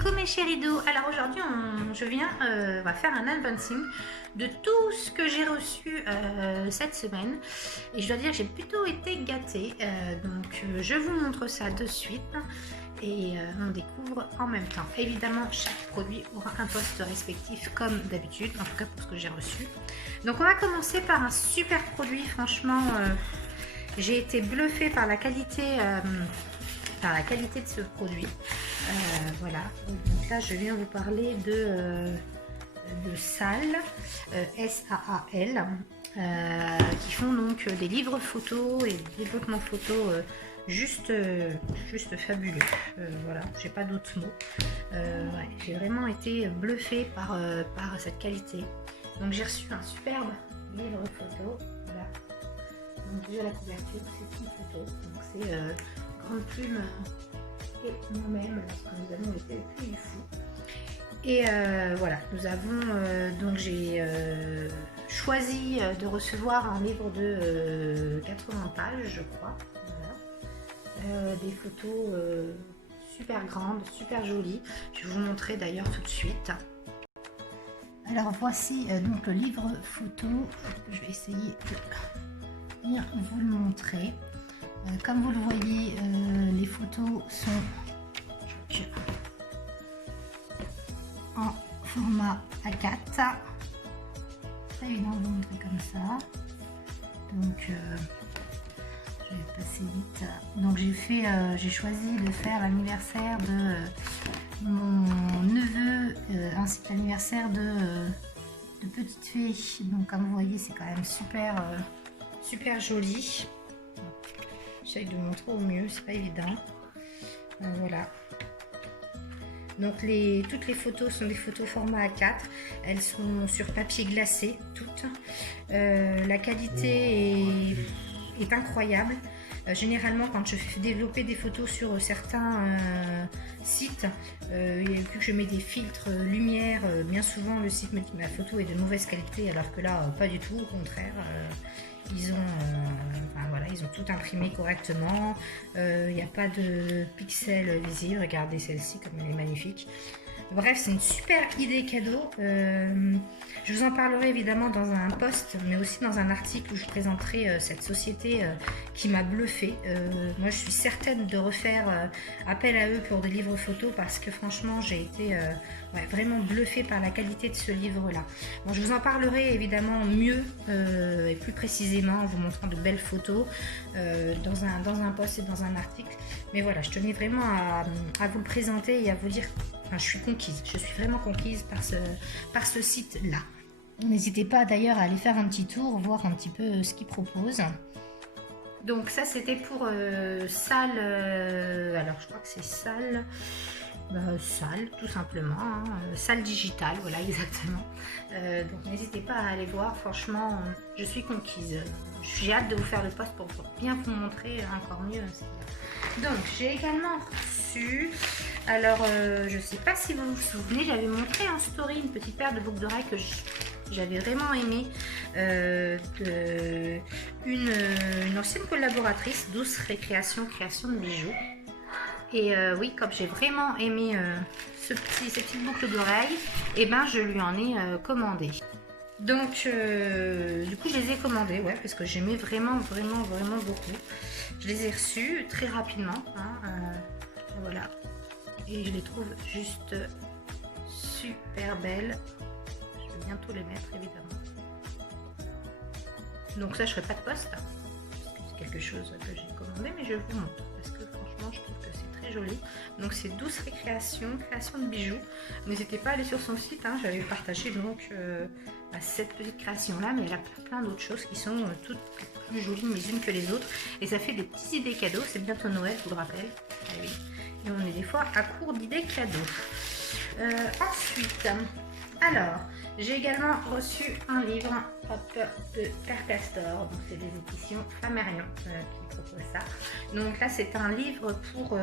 coucou mes chéris d'eau. Alors aujourd'hui on va faire un unboxing de tout ce que j'ai reçu cette semaine et je dois dire que j'ai plutôt été gâtée, donc je vous montre ça de suite et on découvre en même temps. Évidemment chaque produit aura un post respectif comme d'habitude, en tout cas pour ce que j'ai reçu. Donc on va commencer par un super produit, franchement j'ai été bluffée par la qualité de ce produit. Voilà, donc là je viens vous parler de Saal, S-A-A-L, qui font donc des livres photos et des développements photos juste fabuleux. Voilà, j'ai pas d'autres mots. Ouais, j'ai vraiment été bluffée par cette qualité. Donc j'ai reçu un superbe livre photo. Voilà. Donc déjà la couverture, c'est une photo. Donc c'est grande plume et moi-même lorsque nous avons été le plus fou. Et voilà, nous avons donc j'ai choisi de recevoir un livre de 80 pages, je crois. Voilà. Des photos super grandes, super jolies. Je vais vous montrer d'ailleurs tout de suite. Alors voici donc le livre photo. Je vais essayer de bien vous le montrer. Comme vous le voyez, les photos sont en format A4. C'est pas évident de vous montrer comme ça. Donc je vais passer vite. Donc j'ai choisi de faire l'anniversaire de mon neveu ainsi que l'anniversaire de Petite Fée. Donc comme vous voyez, c'est quand même super joli. J'essaie de vous montrer au mieux, c'est pas évident. Voilà. Donc toutes les photos sont des photos format A4. Elles sont sur papier glacé, toutes. La qualité est incroyable. Généralement, quand je fais développer des photos sur certains sites, vu que je mets des filtres lumière, bien souvent le site me dit que ma photo est de mauvaise qualité, alors que là, pas du tout, au contraire. Ils ont tout imprimé correctement. Il n'y a pas de pixels visibles. Regardez celle-ci comme elle est magnifique. Bref, c'est une super idée cadeau. Je vous en parlerai évidemment dans un post, mais aussi dans un article où je présenterai cette société qui m'a bluffée. Moi, je suis certaine de refaire appel à eux pour des livres photos parce que franchement, j'ai été vraiment bluffée par la qualité de ce livre-là. Bon, je vous en parlerai évidemment mieux et plus précisément en vous montrant de belles photos dans un post et dans un article. Mais voilà, je tenais vraiment à vous le présenter et à vous dire. Enfin, je suis conquise, je suis vraiment conquise par ce site-là. N'hésitez pas d'ailleurs à aller faire un petit tour, voir un petit peu ce qu'ils proposent. Donc ça c'était pour Saal, alors je crois que c'est Saal, Saal tout simplement, hein, Saal digital, voilà exactement. Donc n'hésitez pas à aller voir, franchement je suis conquise. J'ai hâte de vous faire le post pour bien vous montrer encore mieux. Donc j'ai également reçu, alors je sais pas si vous vous souvenez, j'avais montré en story une petite paire de boucles d'oreilles que j'avais vraiment aimé, une ancienne collaboratrice, Douce Récréation, création de bijoux. Et oui, comme j'ai vraiment aimé ces petites boucles d'oreilles, et ben je lui en ai commandé. Donc du coup je les ai commandées, ouais, parce que j'aimais vraiment beaucoup. Je les ai reçus très rapidement, hein, voilà, et je les trouve juste super belles. Je vais bientôt les mettre évidemment. Donc ça je ferai pas de post, hein. C'est quelque chose que j'ai commandé, mais je vous montre parce que franchement je trouve que c'est très joli. Donc c'est Douce Récréation, création de bijoux. N'hésitez pas à aller sur son site, hein. J'avais partagé donc cette petite création là, mais il y a plein d'autres choses qui sont toutes plus jolies les unes que les autres, et ça fait des petites idées cadeaux. C'est bientôt Noël, je vous le rappelle. Ah oui. Et on est des fois à court d'idées cadeaux. Ensuite, alors j'ai également reçu un livre de Père Castor, donc c'est des éditions Flammarion qui proposent ça. Donc là c'est un livre pour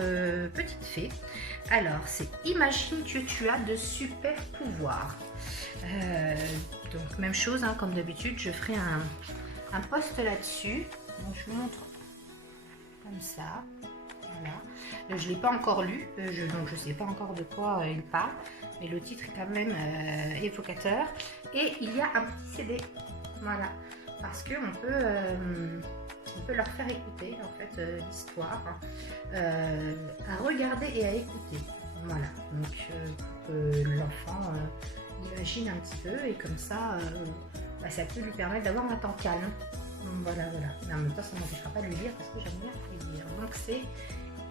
Petite Fée. Alors c'est Imagine que tu as de super pouvoirs. Donc même chose, hein, comme d'habitude, je ferai un post là-dessus. Donc je vous montre comme ça. Voilà. Je ne l'ai pas encore lu, donc je ne sais pas encore de quoi il parle, mais le titre est quand même évocateur. Et il y a un petit CD, voilà, parce qu'on peut leur faire écouter en fait l'histoire, à regarder et à écouter. Voilà, donc l'enfant imagine un petit peu et comme ça, ça peut lui permettre d'avoir un temps calme. Voilà. Mais en même temps, ça ne m'empêchera pas de lui lire parce que j'aime bien lui lire. Donc c'est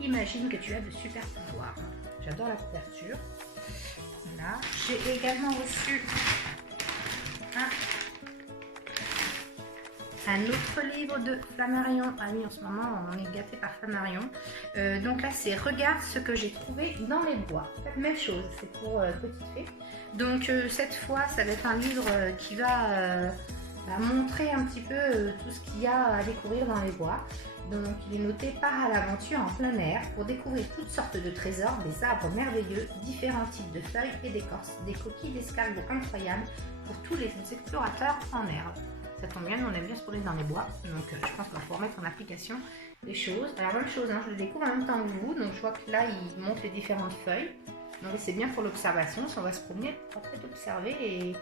Imagine que tu as de super pouvoirs. J'adore la couverture. Voilà. J'ai également reçu un autre livre de Flammarion. Ah oui, en ce moment, on est gâté par Flammarion. Donc là, c'est Regarde ce que j'ai trouvé dans les bois. Même chose, c'est pour Petite Fée. Donc cette fois, ça va être un livre qui va montrer un petit peu tout ce qu'il y a à découvrir dans les bois. Donc il est noté Part à l'aventure en plein air pour découvrir toutes sortes de trésors, des arbres merveilleux, différents types de feuilles et d'écorces, des coquilles d'escargots incroyables pour tous les explorateurs en herbe. Ça tombe bien, nous on aime bien se promener dans les bois, donc je pense qu'on va pouvoir mettre en application les choses. Alors même chose, je le découvre en même temps que vous, donc je vois que là il montre les différentes feuilles. Donc c'est bien pour l'observation, si on va se promener, on va peut-être observer et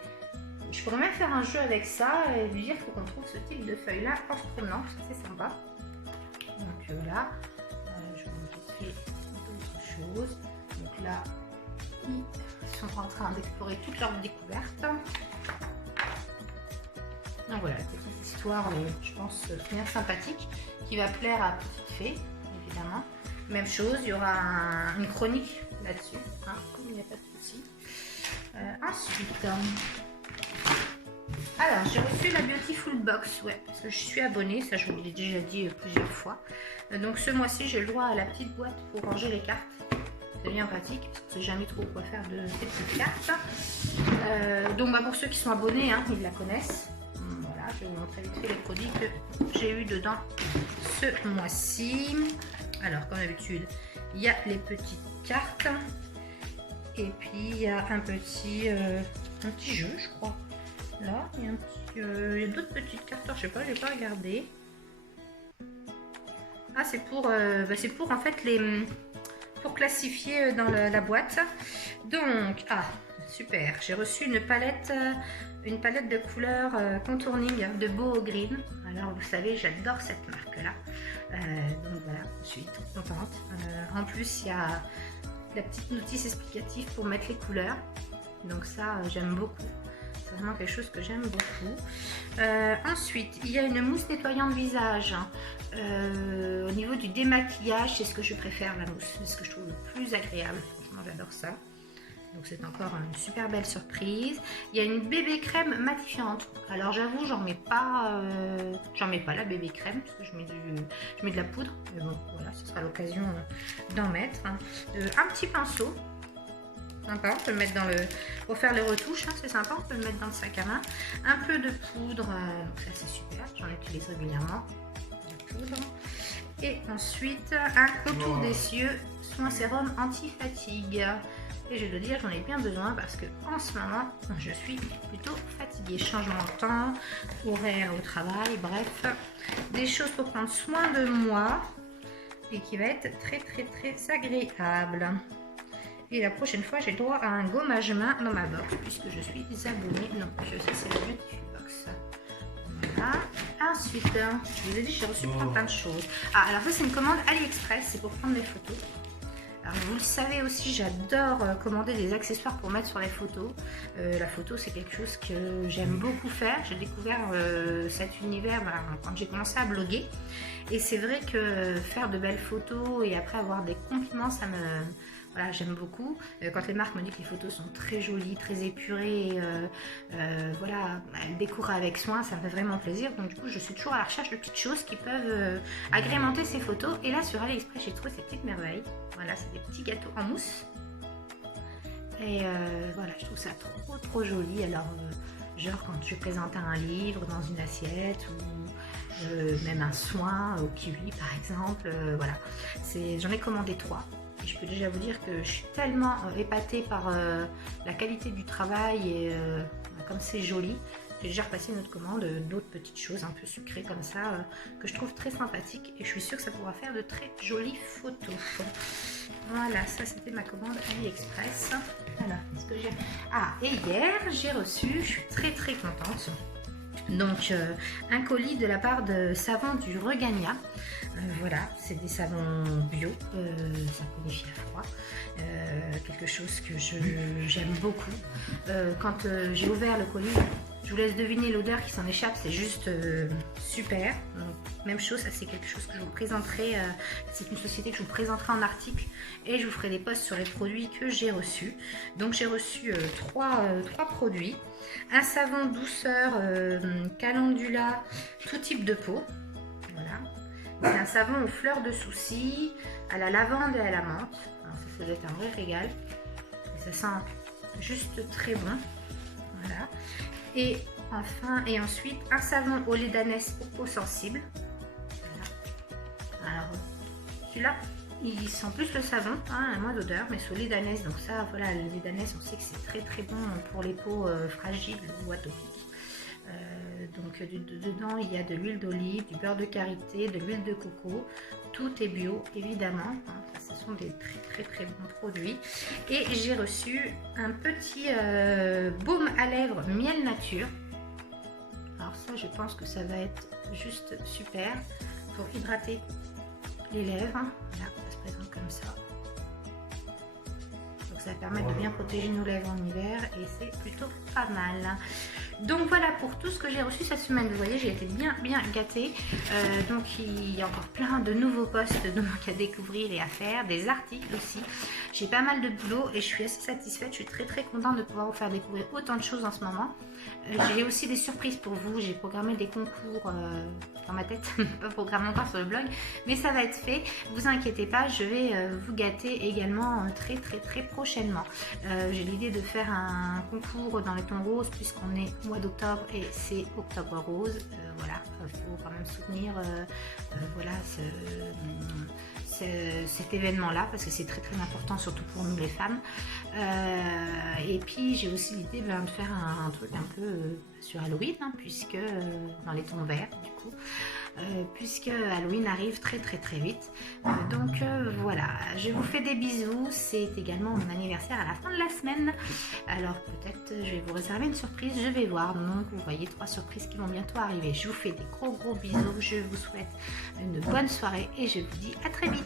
je pourrais même faire un jeu avec ça et lui dire qu'on trouve ce type de feuilles là en se promenant, c'est sympa. Donc voilà, je vous montrer d'autres choses. Donc là, ils sont en train d'explorer toutes leurs découvertes. Donc voilà, petite histoire, je pense, bien sympathique, qui va plaire à Petite Fée, évidemment. Même chose, il y aura une chronique là-dessus, il n'y a pas de souci. Ensuite, alors j'ai reçu la Beautiful Box, parce que je suis abonnée, ça je vous l'ai déjà dit plusieurs fois. Donc ce mois-ci, j'ai le droit à la petite boîte pour ranger les cartes. C'est bien pratique, parce qu'on ne sait jamais trop quoi faire de ces petites cartes. Donc pour ceux qui sont abonnés, ils la connaissent. Voilà, je vais vous montrer vite fait les produits que j'ai eu dedans ce mois-ci. Alors comme d'habitude, il y a les petites cartes. Et puis il y a un petit jeu, je crois. Là, il y a d'autres petites cartes, je sais pas, je n'ai pas regardé. Ah, c'est pour en fait pour classifier dans la boîte. Donc, super, j'ai reçu une palette de couleurs contouring de Boho Green. Alors, vous savez, j'adore cette marque-là. Donc voilà, je suis toute contente. En plus, il y a la petite notice explicative pour mettre les couleurs. Donc ça, j'aime beaucoup. C'est vraiment quelque chose que j'aime beaucoup. Ensuite, il y a une mousse nettoyante visage. Au niveau du démaquillage, c'est ce que je préfère, la mousse. C'est ce que je trouve le plus agréable. Franchement, j'adore ça. Donc c'est encore une super belle surprise. Il y a une bébé crème matifiante. Alors j'avoue, j'en mets pas la bébé crème parce que je mets de la poudre. Mais bon, voilà, ce sera l'occasion d'en mettre. Un petit pinceau. Sympa, on peut le mettre pour faire les retouches, c'est sympa, on peut le mettre dans le sac à main. Un peu de poudre, donc ça c'est super, j'en utilise régulièrement. De poudre. Et ensuite, un contour des cieux, soin sérum anti-fatigue. Et je dois dire, j'en ai bien besoin parce que en ce moment, je suis plutôt fatiguée. Changement de temps, horaire au travail, bref, des choses pour prendre soin de moi et qui va être très très très agréable. Et la prochaine fois, j'ai le droit à un gommage main dans ma box puisque je suis abonnée. Donc, ça, c'est la Beautiful Box. Voilà. Ensuite, je vous ai dit, j'ai reçu plein de choses. Alors ça, c'est une commande AliExpress. C'est pour prendre des photos. Alors, vous le savez aussi, j'adore commander des accessoires pour mettre sur les photos. La photo, c'est quelque chose que j'aime beaucoup faire. J'ai découvert cet univers quand j'ai commencé à bloguer. Et c'est vrai que faire de belles photos et après avoir des compliments, voilà, j'aime beaucoup. Quand les marques me disent que les photos sont très jolies, très épurées, voilà, elles décorent avec soin, ça me fait vraiment plaisir. Donc du coup, je suis toujours à la recherche de petites choses qui peuvent agrémenter ces photos. Et là, sur AliExpress, j'ai trouvé ces petites merveilles. Voilà, c'est des petits gâteaux en mousse. Et voilà, je trouve ça trop joli. Alors, genre quand je présente un livre dans une assiette ou même un soin au kiwi par exemple, voilà. J'en ai commandé 3. Je peux déjà vous dire que je suis tellement épatée par la qualité du travail et comme c'est joli, j'ai déjà repassé une autre commande d'autres petites choses un peu sucrées comme ça que je trouve très sympathiques et je suis sûre que ça pourra faire de très jolies photos. Voilà, ça c'était ma commande AliExpress. Alors, qu'est-ce que j'ai? Ah, et hier j'ai reçu, je suis très contente. Donc un colis de la part de Savon du Regagna. Voilà, c'est des savons bio, saponifiés à froid, quelque chose que j'aime beaucoup. Quand j'ai ouvert le colis, je vous laisse deviner l'odeur qui s'en échappe, c'est juste super. Donc, même chose, ça c'est quelque chose que je vous présenterai, c'est une société que je vous présenterai en article et je vous ferai des posts sur les produits que j'ai reçus. Donc j'ai reçu trois produits. Un savon douceur calendula, tout type de peau. Voilà. C'est un savon aux fleurs de souci, à la lavande et à la menthe. Alors ça doit être un vrai régal. Et ça sent juste très bon. Voilà. Et enfin, et ensuite, un savon au lait d'ânesse pour peau sensible. Voilà. Alors, celui-là, il sent plus le savon, hein, moins d'odeur, mais c'est au lait d'ânesse. Donc ça, voilà, le lait d'ânesse, on sait que c'est très bon pour les peaux fragiles ou atopiques. Donc dedans, il y a de l'huile d'olive, du beurre de karité, de l'huile de coco. Tout est bio, évidemment. Hein, ce sont des très bons produits. Et j'ai reçu un petit baume à lèvres miel nature. Alors ça, je pense que ça va être juste super pour hydrater les lèvres. Voilà, ça se présente comme ça. Donc ça va permettre de bien protéger nos lèvres en hiver et c'est plutôt pas mal. Donc voilà pour tout ce que j'ai reçu cette semaine. Vous voyez, j'ai été bien gâtée. Donc il y a encore plein de nouveaux posts à découvrir et à faire, des articles aussi. J'ai pas mal de boulot et je suis assez satisfaite. Je suis très contente de pouvoir vous faire découvrir autant de choses en ce moment. J'ai aussi des surprises pour vous. J'ai programmé des concours dans ma tête, pas programmé encore sur le blog, mais ça va être fait. Vous inquiétez pas, je vais vous gâter également très prochainement. J'ai l'idée de faire un concours dans les tons roses puisqu'on est au mois d'octobre et c'est Octobre Rose. Voilà, il faut quand même soutenir voilà, cet événement-là parce que c'est très important, surtout pour nous les femmes. Et puis j'ai aussi l'idée de faire un truc un peu sur Halloween, hein, puisque dans les tons verts du coup. Puisque Halloween arrive très vite. Donc voilà, je vous fais des bisous. C'est également mon anniversaire à la fin de la semaine. Alors peut-être je vais vous réserver une surprise, je vais voir. Donc vous voyez 3 surprises qui vont bientôt arriver. Je vous fais des gros bisous. Je vous souhaite une bonne soirée et je vous dis à très vite.